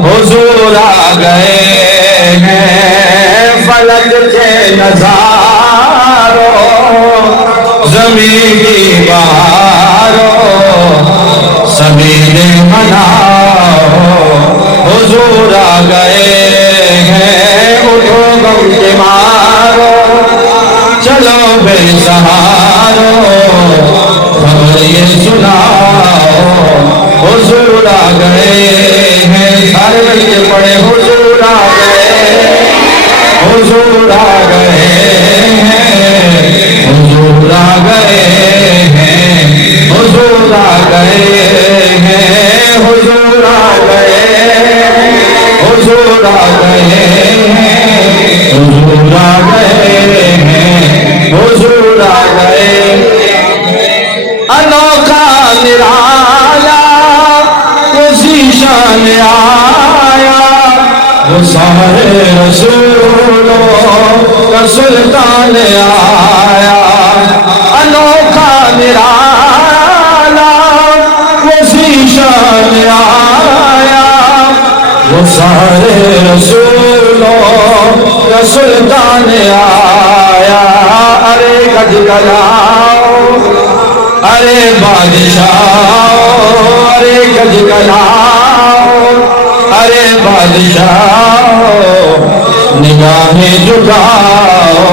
حضور آ گئے ہیں فلک کے نظاروں زمین کی بہاروں سبھی نے مناؤ حضور آ گئے ہیں اٹھو غم کے مارو چلو بے سہارو خبر یہ سناؤ حضور آ گئے ہیں سارے مل کے پڑھے حضور آ گئے حضور آ گئے ہیں حضور آ گئے ہیں حضور آ گئے ہیں حضور آ گئے حضور آ گئے ہیں حضور آ گئے ہیں حضور آ گئے انوکھا نرالا شان آیا وہ سارے رسولوں کا سلطان آیا انوکھا نرالا وہ شان آیا وہ سارے رسولوں کا سلطان آیا ارے گج گلاؤ ارے بادشاہ ارے گج گلاؤ ارے بادشاہ نگاہیں جھکاؤ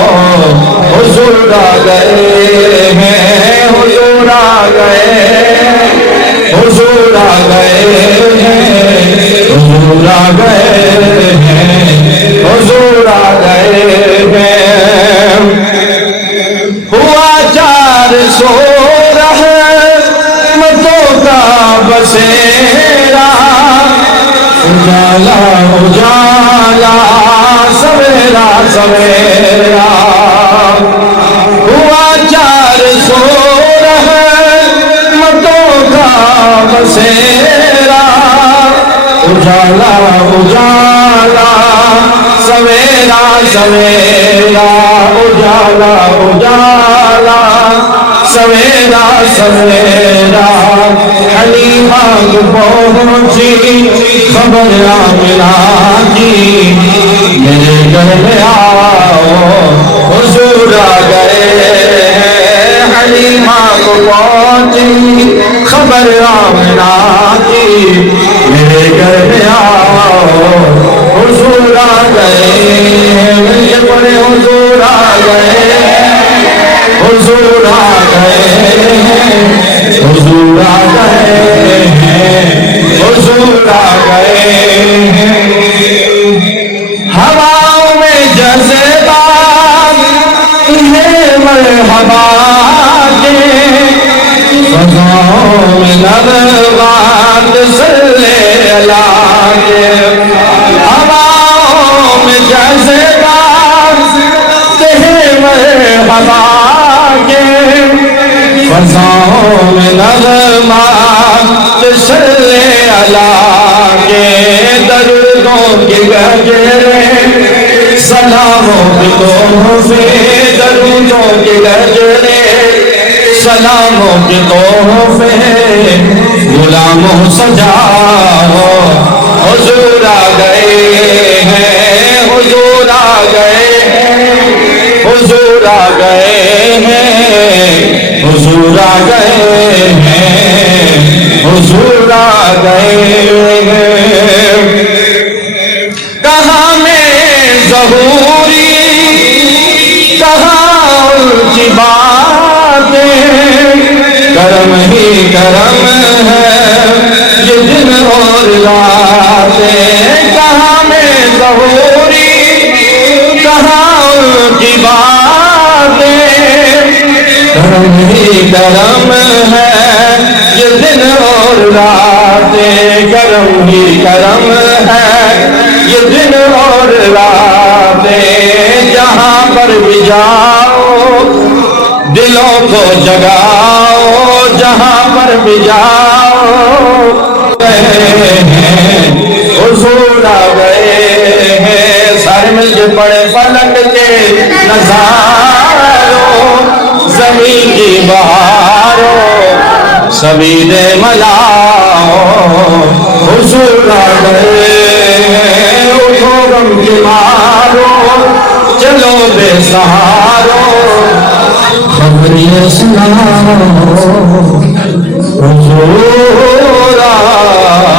حضور آ گئے ہیں حضور آ گئے حضور آ گئے ہیں حضور آ گئے ہیں حضور آ گئے ہیں ہوا 400 رحمتوں کا بسیرا اجالا اجالا سویرا سویرا ہوا 400 رحمتوں کا بسیرا اجالا اجالا سویرا سویرا اجالا اجالا سویرا سویرا حلیمہ کو پہنچی خبر آمنہ کی میرے گھر میں آؤ حضور آ گئے حلیمہ کو پہنچی خبر آمنہ کی میرے گھر میں آؤ حضور آ گئے مجھے پڑے حضور آ گئے حضور آ گئے ہیں حضور آ گئے ہیں حضور آ گئے ہیں ہواؤں میں جذبات انہیں مرحبا کے فضاؤں میں نغمات صلی اللہ کے ہواؤں میں جذبات انہیں مرحبا فضاؤں میں نغمات صلی اللہ کے درودوں کے گجرے سلاموں کے تحفے درودوں کے گجرے سلاموں کے تحفے غلاموں سجاؤ حضور آ گئے ہیں حضور آ گئے حضور آ گئے ہیں حضور آ گئے ہیں حضور آ گئے ہیں کہاں میں ظہوری کہاں ان کی باتیں کرم ہی کرم ہے یہ دن اور راتیں کہاں میں ظہوری کہاں ان کی باتیں کرم ہی کرم ہے یہ دن اور راتیں کرم ہی کرم ہے یہ دن اور راتیں جہاں پر بھی جاؤ دلوں کو جگاؤ جہاں پر بھی جاؤ حضور آ گئے ہیں سارے مل کے پڑے فلک کے نظاروں زمین کی بہاروں سبھی دے ملاؤ حضور آ گئے اٹھو غم کے مارو چلو بے سہارو خبر یہ سناؤ حضور آ